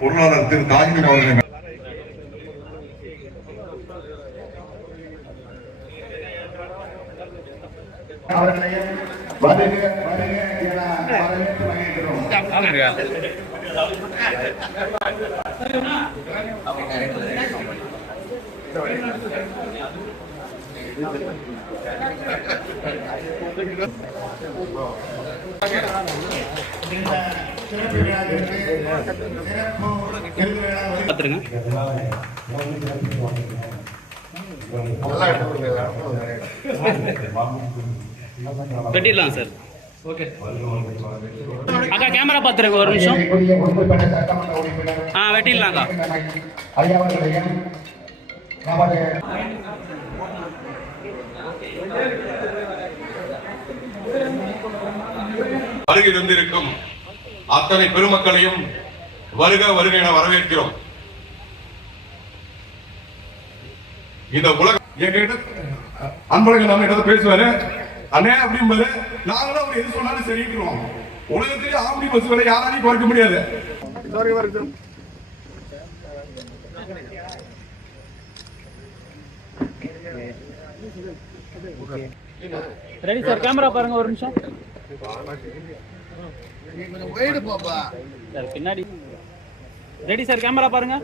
பொருளாளர் திரு தாஜின் அவர்கள் அவர்களையும் வருக வருக என வரவேற்று வருகிறோம். வெட்டிடலாம் சார். ஓகே அக்கா கேமரா பார்த்துருங்க ஒரு நிமிஷம். வெட்டிடலாம்க்கா. வருகை தந்திருக்கும் அத்தனை பெருமக்களையும் வருக வருக என வரவேற்கிறோம். இந்த உலக அன்பழகன் நம்ம இடத்துல பேசுவாரு, அண்ணே அப்படிம்பாரு. நாங்களும் அவர் எது சொன்னாலும் சரிக்கிறோம். உலகத்திலே ஆம்னி பஸ் விலை யாராலையும் குறைக்க முடியாது. ரெடி சார், கேமரா பாருங்க ஒரு நிமிஷம். சார் பின்னாடி ரெடி சார், கேமரா பாருங்க.